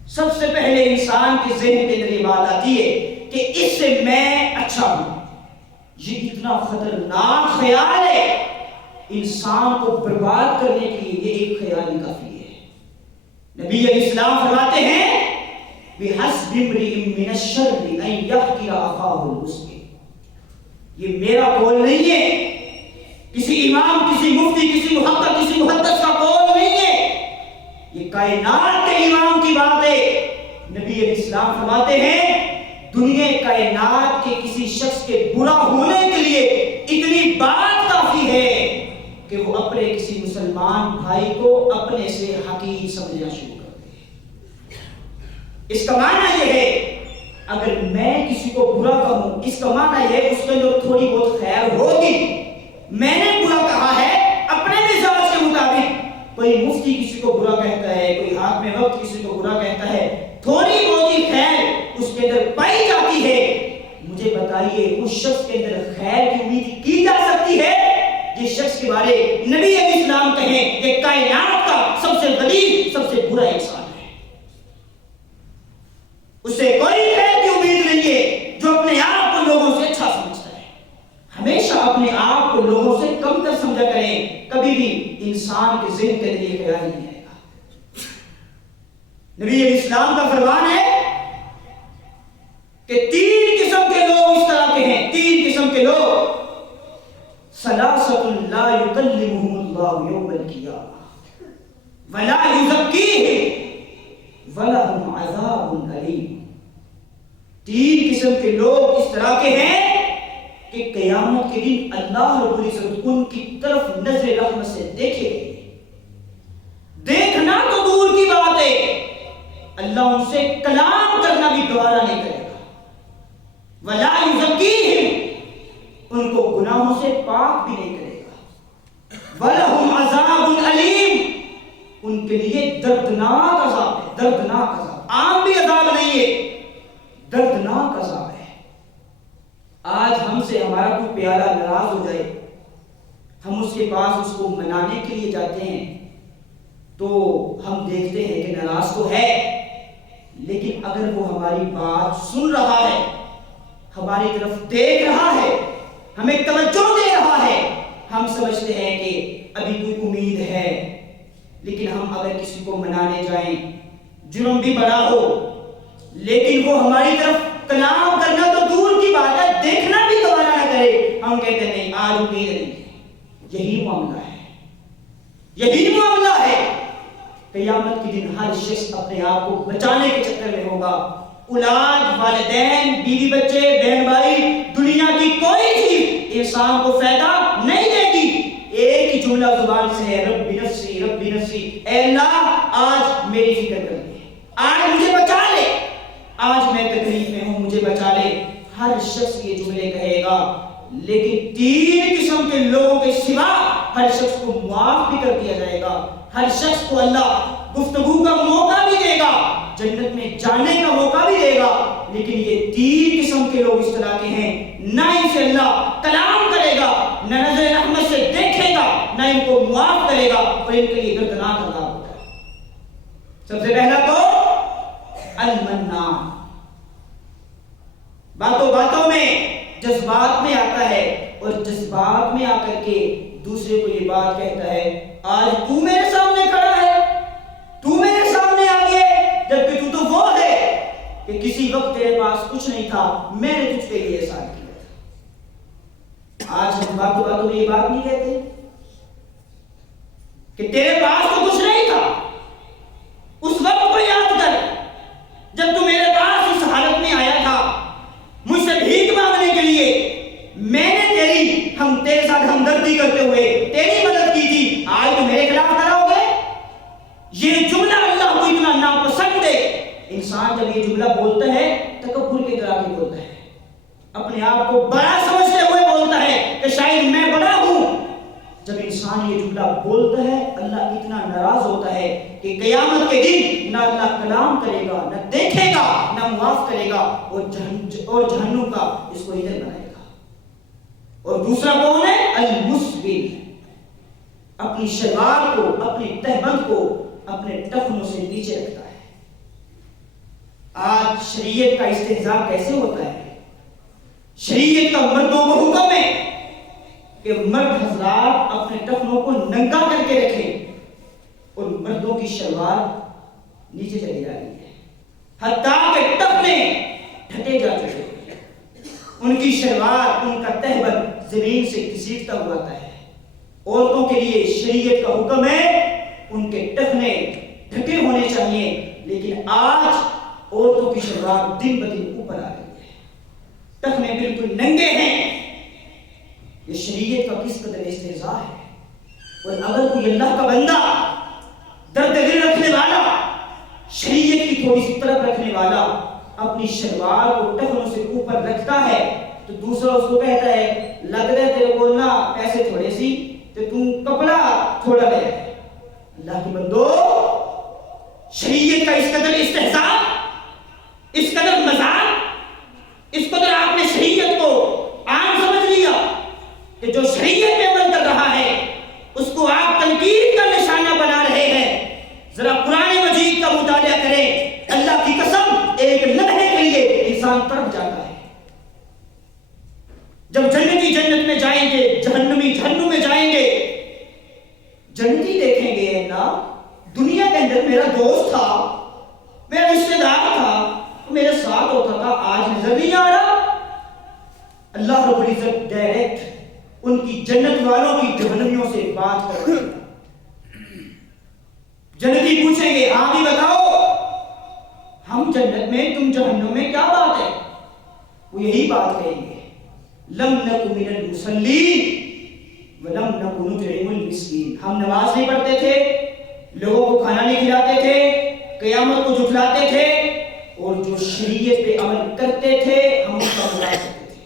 سب سے پہلے انسان کے ذہن کے اندر یہ بات آتی ہے کہ اس سے میں اچھا ہوں۔ یہ اتنا خطرناک خیال ہے، انسان کو برباد کرنے کے لیے یہ ایک خیال ہی کافی ہے۔ نبی علیہ السلام فرماتے ہیں بِحَسْبِ امْرِئٍ مِّنَ الشَّرِّ أَن يَحْقِرَ أَخَاهُ الْمُسْلِمَ۔ یہ میرا قول نہیں ہے، کسی امام، کسی مفتی، کسی محقق، کسی محدث کا قول نہیں ہے، یہ کائنات کے امام کی بات ہے۔ نبی علیہ السلام فرماتے ہیں دنیا کائنات کے کسی شخص کے برا ہونے کے لیے اتنی بات کافی ہے کہ وہ اپنے کسی مسلمان بھائی کو اپنے سے حقیر سمجھنا شروع کر دے۔ اس کا معنی یہ ہے اگر میں کسی کو برا کہوں، اس کا معنی یہ ہے اس کے اندر تھوڑی بہت خیر ہوگی۔ میں نے برا کہا ہے اپنے مزاج کے مطابق۔ کوئی مفتی کسی کو برا کہتا ہے، کوئی حاکم وقت کسی کو برا کہتا ہے، تھوڑی بہت خیر اس کے اندر پائی جاتی ہے۔ مجھے بتا بتائیے اس شخص کے اندر خیر کی امید کی جا سکتی ہے جس شخص کے بارے نبی علیہ السلام کہیں کہ کائنات کا سب سے غلیظ سب سے برا انسان ہے، اسے کوئی خیر کی امید نہیں ہے جو اپنے آپ کو لوگوں سے اچھا سمجھتا ہے۔ ہمیشہ اپنے آپ کو لوگوں سے کم تر سمجھا کریں، کبھی بھی انسان کے ذہن کے لیے خیال نہیں آئے گا۔ نبی علیہ السلام کا فرمان ہے کہ 3 قسم کے لوگ اس طرح کے ہیں، 3 قسم کے لوگ، ثلاثۃ لا یکلمہم اللہ یوم القیامہ ولا یزکیہم ولہم عذاب علیم۔ 3 قسم کے لوگ اس طرح کے ہیں کہ قیامت کے دن اللہ رب العزت ان کی طرف نظر رحمت سے دیکھے گے، دیکھنا تو دور کی بات ہے، اللہ ان سے کلام کرنا بھی گوارا نہیں کرے گا۔ ولا یزکیہم، ان کو گناہوں سے پاک بھی نہیں کرے گا۔ وَلَهُمْ عَذَابٌ عَلِيمٌ، ان کے لیے دردناک عذاب ہے، دردناک عذاب، عام بھی عذاب نہیں ہے، دردناک عذاب ہے۔ آج ہم سے ہمارا کوئی پیارا ناراض ہو جائے، ہم اس کے پاس اس کو منانے کے لیے جاتے ہیں تو ہم دیکھتے ہیں کہ ناراض تو ہے، لیکن اگر وہ ہماری بات سن رہا ہے، ہماری طرف دیکھ رہا ہے، ہمیں توجہ دے رہا ہے، ہم سمجھتے ہیں کہ ابھی کوئی امید ہے۔ لیکن ہم اگر کسی کو منانے جائیں، جرم بھی بڑا ہو، لیکن وہ ہماری طرف کلام کرنا تو دور کی بات ہے، دیکھنا بھی گوارا نہ کرے، ہم کہتے ہیں نہیں آج امید نہیں ہے۔ یہی معاملہ ہے، یہی معاملہ ہے۔ قیامت کے دن ہر شخص اپنے آپ کو بچانے کے چکر میں ہوگا۔ اولاد، والدین، بیوی بچے، بہن بھائی، دنیا کی کوئی چیز انسان کو فائدہ نہیں دے گی۔ ایک ہی جملہ زبان سے ہے، رب نفسی رب نفسی، اے اللہ آج میری فکر کر لے، آج مجھے بچا لے، آج میں تکلیف میں ہوں مجھے بچا لے۔ ہر شخص یہ جملے کہے گا، لیکن 3 قسم کے لوگوں کے سوا ہر شخص کو معاف بھی کر دیا جائے گا، ہر شخص کو اللہ گفتگو کا موقع بھی دے گا، جنت میں جانے کا موقع بھی دے گا، لیکن یہ 3 قسم کے لوگ اس طرح کے ہیں، نہ ان سے اللہ کلام کرے گا، نہ نظر رحمت سے دیکھے گا، نہ ان کو معاف کرے گا، اور ان کے لیے دردناک عذاب ہوگا۔ سب سے پہلا تو المنان، باتوں باتوں میں جذبات میں آتا ہے، اور جذبات میں آ کر کے دوسرے کو یہ بات کہتا ہے آج تو میرے سامنے کھڑا ہے، تو میرے سامنے آ گیا، جبکہ تو وہ ہے کہ کسی وقت تیرے پاس کچھ نہیں تھا، میں نے تجھ پہ یہ احسان کیا تھا۔ آج ہم باتوں باتوں میں یہ بات نہیں کہتے کہ تیرے پاس تو کچھ نہیں تھا، اس وقت کو یاد کر جب تو میرے پاس اس حالت میں آیا تھا مجھ سے بھیک مانگنے کے لیے، میں نے تیرے ساتھ ہمدردی کرتے ہوئے تیری مدد کی تھی، آج تو میرے خلاف کھڑا ہو گئے۔ یہ جملہ اللہ کو اتنا ناپسند ہے۔ انسان جب یہ جملہ بولتا ہے تکبر کے طرح کے بولتا ہے، اپنے آپ کو بڑا سمجھتے ہوئے بولتا ہے کہ شاید میں بڑا ہوں۔ جب انسان یہ جملہ بولتا ہے اللہ اتنا ناراض ہوتا ہے کہ قیامت کے دن نہ اللہ کلام کرے گا، نہ دیکھے گا، نہ معاف کرے گا، اور جہنم کا اس کو ادھر بنائے گا۔ اور دوسرا کون ہے؟ المسبل، اپنی شلوار کو، اپنی تہبند کو اپنے ٹخنوں سے نیچے رکھتا ہے۔ آج شریعت کا استہزاء کیسے ہوتا ہے؟ شریعت کا مردوں کو حکم ہے کہ مرد حضرات اپنے ٹخنوں کو ننگا کر کے رکھیں، اور مردوں کی شلوار نیچے چلی جا رہی ہے، حتیٰ کہ ٹخنے ڈھٹے جا چکے ہیں، ان کی شلوار، ان کا تہبند زمین سے گھسیٹتا ہوا آتا ہے۔ عورتوں کے لیے شریعت کا حکم ہے ان کے ٹخنے ڈھکے ہونے چاہیے، لیکن آج عورتوں کی شلوار دن بدن اوپر آ رہی ہے، ٹخنے بالکل ننگے ہیں۔ یہ شریعت کا کس قدر استہزاء ہے۔ اور اگر کوئی اللہ کا بندہ، درد دل رکھنے والا، شریعت کی تھوڑی سی طرف رکھنے والا اپنی شلوار کو ٹخنوں سے اوپر رکھتا ہے تو دوسرا اس کو کہتا ہے لگ رہا ہے تیرے کو نا پیسے تھوڑے سی تو تم کپڑا تھوڑا لے۔ اللہ کے بندو، شریعت کا اس قدر استہزاء، اس قدر مذاق، اس قدر آپ نے شریعت کو انسان تڑپ جاتا ہے. جب جنتی جنت میں جائیں گے، جہنمی جہنم میں جائیں گے، جنتی دیکھیں گے اللہ دنیا کے اندر میرا دوست تھا، میرا رشتہ دار تھا، میرے ساتھ ہوتا تھا، آج نظر نہیں آ رہا. اللہ رب العزت ڈائریکٹ ان کی جنت والوں کی جہنمیوں سے بات کر رہے ہیں. جنتی پوچھیں گے ہاں بھی بتاؤ، ہم جنت میں تم جہنم میں، کیا بات ہے؟ وہ یہی بات کہیں گے، لم نک من المصلین ولم نک نطعم المسکین. ہم نماز نہیں پڑھتے تھے، لوگوں کو کھانا نہیں کھلاتے تھے، قیامت کو جھٹلاتے تھے، اور جو شریعت پہ عمل کرتے تھے ہم اس کا برا کرتے تھے.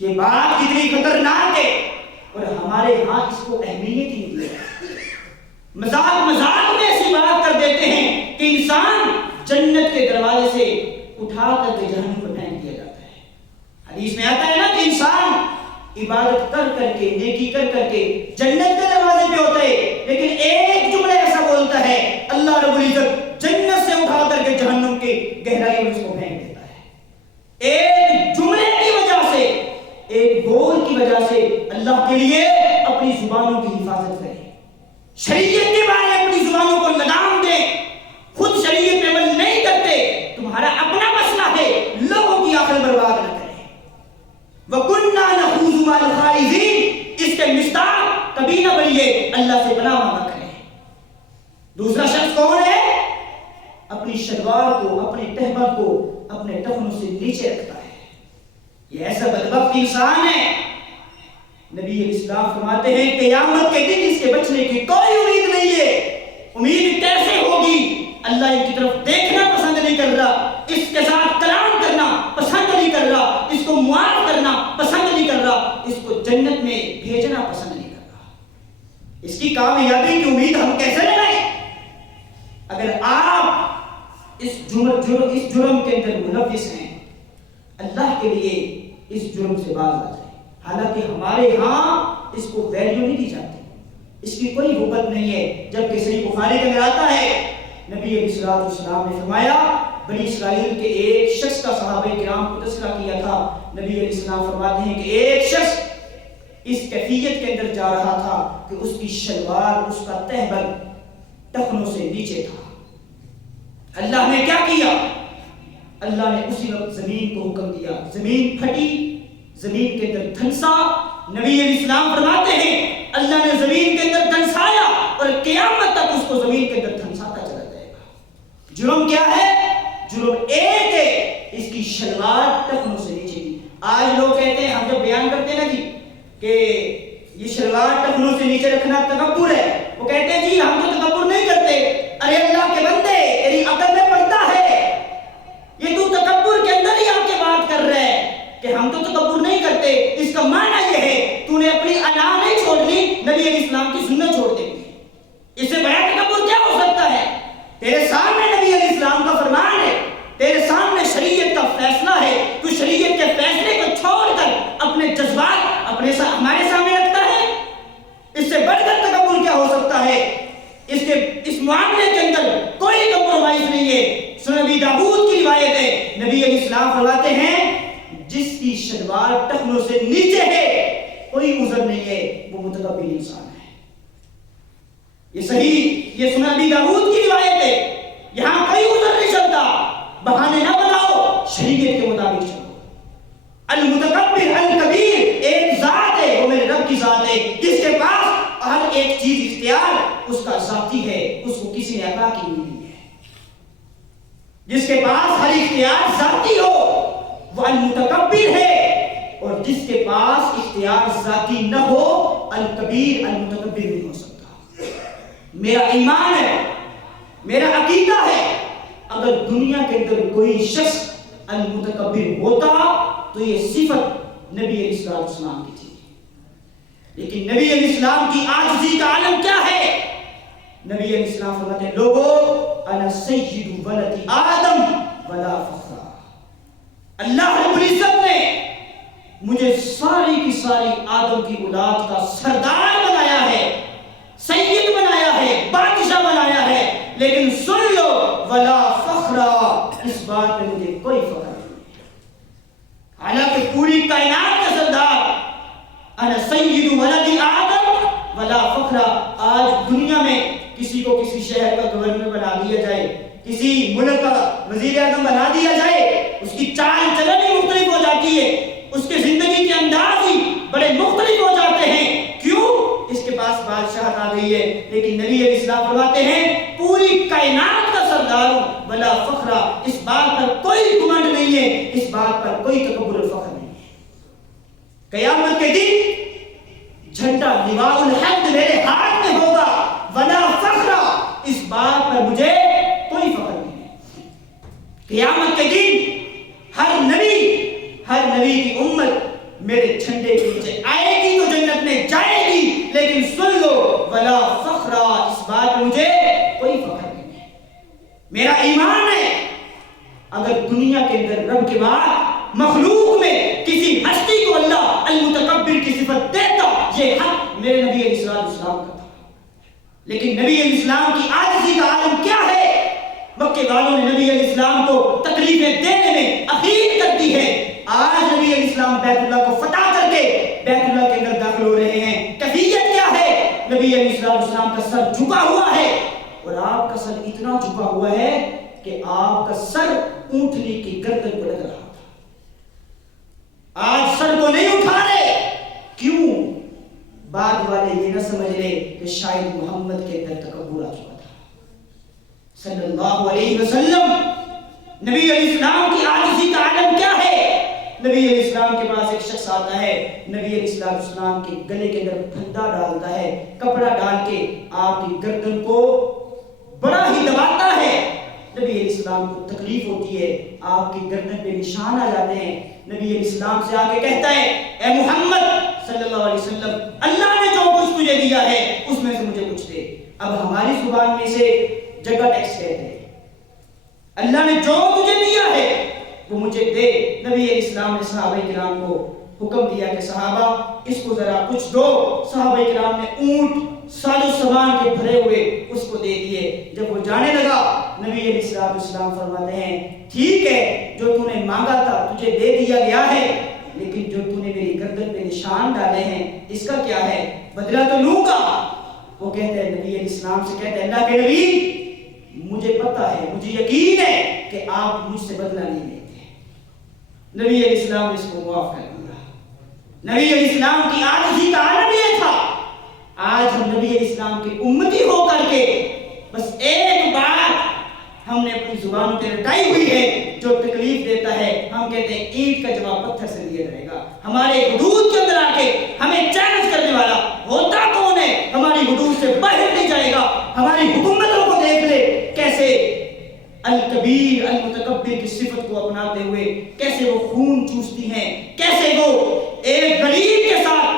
یہ بات کتنی خطرناک ہے، اور ہمارے ہاں اس کو اہمیت ہی نہیں ہے. مذاق مذاق میں ایسی بات کر دیتے ہیں کہ انسان جنت کے دروازے سے اٹھا کر کے جہنم میں پھینک دیا جاتا ہے. حدیث میں آتا ہے نا کہ انسان عبادت کر کر کے، نیکی کر کر کے جنت کے دروازے پہ ہوتا ہے، لیکن ایک جملہ ایسا بولتا ہے اللہ رب العزت جنت سے اٹھا کر کے جہنم کے گہرائی میں اس کو پھینک دیتا ہے. ایک جملے کی وجہ سے، ایک بول کی وجہ سے اللہ کے لیے اپنی زبانوں کی حفاظت کرے، شریعت کے بارے میں اپنی زبانوں کو لگام دے. خود شریعت پہ عمل نہیں کرتے، تمہارا اپنا مسئلہ ہے، لوگوں کی عقل برباد نہ کرے. وَكُنَّا نَخُوضُ مَعَ الْخَائِضِينَ، اس کے مصداق کبھی نہ بنیے، اللہ سے پناہ مانگا کرے. دوسرا شخص کون ہے؟ اپنی شلوار کو، اپنے تہبند کو اپنے ٹخنوں سے نیچے رکھتا ہے. یہ ایسا بدبخت انسان ہے. نبی اسلام فرماتے ہیں قیامت کے دن اس کے بچنے کی کوئی امید نہیں ہے. امید کیسے ہوگی؟ اللہ ان کی طرف دیکھنا پسند نہیں کر رہا، اس کے ساتھ کلام کرنا پسند نہیں کر رہا، اس کو معاف کرنا پسند نہیں کر رہا، اس کو جنت میں بھیجنا پسند نہیں کر رہا. اس کی کامیابی کی امید ہم کیسے لگائیں؟ اگر آپ اس جرم کے اندر ملوث ہیں، اللہ کے لیے اس جرم سے باز آ جائیں. حالانکہ ہمارے ہاں اس کو ویلیو نہیں دی جاتی، اس کی کوئی حکمت نہیں ہے. جبکہ صحیح بخاری کے اندر آتا ہے نبی علیہ السلام نے فرمایا، بنی اسرائیل کے ایک شخص کا صحابہ کرام کو تذکرہ کیا تھا. نبی علیہ السلام فرماتے ہیں کہ ایک شخص اس کیفیت کے اندر جا رہا تھا کہ اس کی شلوار، اس کا تہبند ٹخنوں سے نیچے تھا. اللہ نے کیا کیا؟ اللہ نے اسی وقت زمین کو حکم دیا، زمین پھٹی، زمین کے اندر دھنسا. نبی علیہ السلام فرماتے ہیں اللہ نے زمین کے اندر دھنسایا اور قیامت تک اس کو زمین کے اندر دھنساتا چلا جائے گا. جرم کیا ہے؟ جرم ایک ہے، اس کی شلوار ٹخنوں سے نیچے کی. آج لوگ کہتے ہیں، ہم جب بیان کرتے ہیں نا جی کہ یہ شلوار ٹخنوں سے نیچے رکھنا تکبر ہے، وہ کہتے ہیں جی ہم تو تکبر نہیں کرتے. ارے اللہ کے بندے، تیری عقل میں پڑتا ہے؟ یہ تو تکبر کے اندر ہی آ کے بات کر رہے ہیں کہ ہم تو تکبر نہیں کرتے. اس کا معنی یہ ہے تو نے اپنی انا نہیں چھوڑنی، نبی علیہ السلام کی سنت چھوڑ دیں گے. اس سے بڑا تکبر کیا ہو سکتا ہے؟ تیرے سامنے نبی علیہ السلام کا فرمان ہے، تیرے سامنے شریعت کا فیصلہ ہے، تو شریعت کے فیصلے کو چھوڑ کر اپنے جذبات ہمارے سامنے رکھتا ہے. اس سے بڑھ کر تکبر کیا ہو سکتا ہے؟ اس معاملے کے اندر کوئی کمپرومائز نہیں ہے. سنن ابی داؤد کی روایت ہے، نبی علیہ السلام فرماتے ہیں جس کی شلوار ٹخنوں سے نیچے ہے کوئی عذر نہیں ہے، وہ متکبر انسان ہے. یہ صحیح، یہ سنن ابی داؤد کی روایت ہے. یہاں کوئی عذر نہیں چلتا، بہانے نہ بناؤ، شریعت کے مطابق چلو. المتکبر الکبیر ایک ذات ہے، وہ میرے رب کی ذات ہے، جس کے پاس ہر ایک چیز اختیار اس کا ذاتی ہے، اس کو کسی نے عطا کی نہیں ہے. جس کے پاس ہر اختیار ذاتی ہو وہ المتکبر ہے، اور جس کے پاس اختیار ذاتی نہ ہو الکبیر المتکبر نہیں ہو سکتا. میرا ایمان ہے، میرا عقیدہ ہے، اگر دنیا کے اندر کوئی شخص المتکبر ہوتا تو یہ صفت نبی علیہ السلام کی تھی. لیکن نبی علیہ السلام کی عاجزی کا عالم کیا ہے؟ نبی علیہ السلام فرماتے ہیں لوگو انا سید ولد آدم ولا فخر. اللہ رب العزت نے مجھے ساری کی ساری آدم کی اولاد کا سردار بنایا ہے، سید بنایا ہے، بادشاہ بنایا ہے. لیکن سن لو ولا فخر، اس اس بات پہ مجھے کوئی فخر نہیں ہے۔ حالانکہ پوری کائنات کا سردار انا سید ولد آدم ولا فخر، آج دنیا میں کسی کو کسی شہر کا گورنر بنا دیا جائے، کسی ملک کا وزیر اعظم بنا دیا جائے، اس کی چال چلن ہی مختلف ہو جاتی ہے، اس کے زندگی کے انداز ہی بڑے مختلف ہو جاتے ہیں۔ کیوں؟ اس کے پاس بادشاہت آ گئی ہے۔ لیکن نبی علیہ السلام فرماتے ہیں پوری کائنات کا سردار ہوں ولا فخر، اس بات پر کوئی گھمنڈ نہیں ہے، اس بات پر کوئی تکبر و فخر نہیں ہے۔ قیامت کے دن جھنڈا لواء الحمد میرے ہاتھ میں ہوگا ولا فخر، اس بات پر مجھے کوئی فخر نہیں ہے۔ قیامت کے دن ہر نبی کی امت میرے جھنڈے کے نیچے آئے گی تو جنت میں جائے گی، لیکن سن لو ولا فخر، اس بات پر مجھے کوئی فخر نہیں ہے۔ میرا ایمان ہے اگر دنیا کے اندر رب کے بعد مخلوق میں کسی ہستی کو اللہ المتکبر کی صفت دیتا، یہ حق میرے نبی علیہ السلام کا تھا۔ لیکن نبی علیہ السلام کی عاجزی کا عالم کیا ہے؟ مکے والوں نے نبی علیہ السلام کو تکلیفیں دینے میں اخیر کر دی ہے۔ آج نبی علیہ السلام بیت اللہ کو فتح کر کے بیت اللہ کے اندر داخل ہو رہے ہیں، کیفیت کیا ہے؟ نبی علیہ السلام کا سر جھکا ہوا ہے، اور آپ کا سر اتنا جھکا ہوا ہے کہ آپ کا سر اونٹنی کی گردن کو لگ رہا تھا۔ آج سر کو نہیں اٹھا رہے، کیوں؟ بعد والے یہ نہ سمجھ لے کہ شاید محمد کے اندر تکبر آ چکا تھا۔ صلی اللہ علیہ وسلم، نبی علیہ السلام کی عاجزی کا عالم کیا ہے؟ نبی علیہ السلام کے پاس ایک شخص آتا ہے، نبی علیہ السلام کے گلے کے اندر پھندا ڈالتا ہے، کپڑا ڈال کے آپ کی گردن کو بڑا ہی دباتا ہے۔ نبی علیہ السلام کو تکلیف ہوتی ہے، آپ کی گردن پہ نشان آ جاتے ہیں۔ نبی علیہ السلام سے آ کے کہتا ہے اے محمد صلی اللہ علیہ وسلم، اللہ نے جو کچھ تجھے دیا ہے اس میں سے مجھے کچھ دے۔ اب ہماری زبان میں سے جگہ ٹیکس کہتے ہیں، اللہ نے جو تجھے دیا ہے وہ مجھے دے۔ نبی علیہ السلام نے صحابہ کرام کو حکم دیا کہ صحابہ اس کو ذرا کچھ دو۔ صحابہ کرام نے اونٹ ساز و سامان کے بھرے ہوئے اس کو دے دیے۔ جب وہ جانے لگا نبی علیہ السلام فرماتے ہیں ٹھیک ہے، جو تو نے مانگا تھا تجھے دے دیا گیا ہے، لیکن جو تو نے میری گردن پہ نشان ڈالے ہیں اس کا کیا ہے؟ بدلہ تو لوں گا۔ وہ کہتے ہیں نبی علیہ السلام سے کہتے ہیں اللہ کے نبی مجھے پتا ہے، مجھے یقین ہے کہ آپ مجھ سے بدلہ نہیں لیتے۔ نبی علیہ السلام نے اس کو معاف کر دیا۔ نبی علیہ السلام کی عاجزی کا عالم یہ تھا۔ آج ہم نبی علیہ السلام کے امتی ہو کر کے بس ایک بات ہم نے اپنی زبانوں پہ رٹائی ہوئی ہے، جو تکلیف دیتا ہے ہم کہتے ہیں اینٹ کا جواب پتھر سے دیا جائے گا۔ ہمارے حدود کے اندر آ کے ہمیں چیلنج کرنے والا ہوتا کون ہے؟ ہماری حدود سے باہر نہیں جائے گا۔ ہماری حکومتوں کو دیکھ لے کیسے الکبیر المتکبر کی صفت کو اپناتے ہوئے کیسے وہ خون چوستی ہیں، کیسے وہ ایک غریب کے ساتھ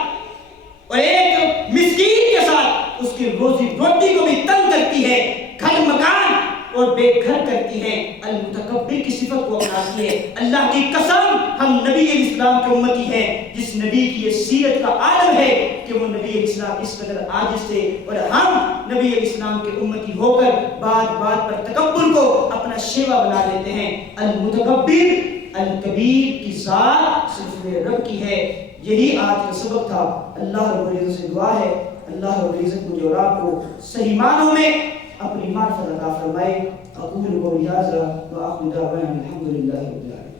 اور ایک مسکین کے ساتھ اس کی روزی روٹی کو بھی تنگ کرتی ہے، گھر مکان اور بے گھر کرتی ہے، المتکبر کی صفت کو اپناتی ہے۔ اللہ کی قسم ہم نبی علیہ السلام کے امتی ہیں، جس نبی کی یہ سیرت کا عالم ہے کہ وہ نبی علیہ السلام اس قدر عاجز تھے، اور ہم نبی علیہ السلام کے امتی ہو کر بات بات پر تکبر کو اپنا شیوا بنا لیتے ہیں۔ المتکبر الکبیر کی ذات صرف رب کی ہے۔ یہی آج کا سبق تھا۔ اللہ رب العزت سے دعا ہے اللہ رب العزت مجھے اور آپ کو صحیح معنوں میں اپنی معرفت عطا فرمائے۔ اقول قولی ھذا وآخر دعوانا الحمد للہ رب العالمین۔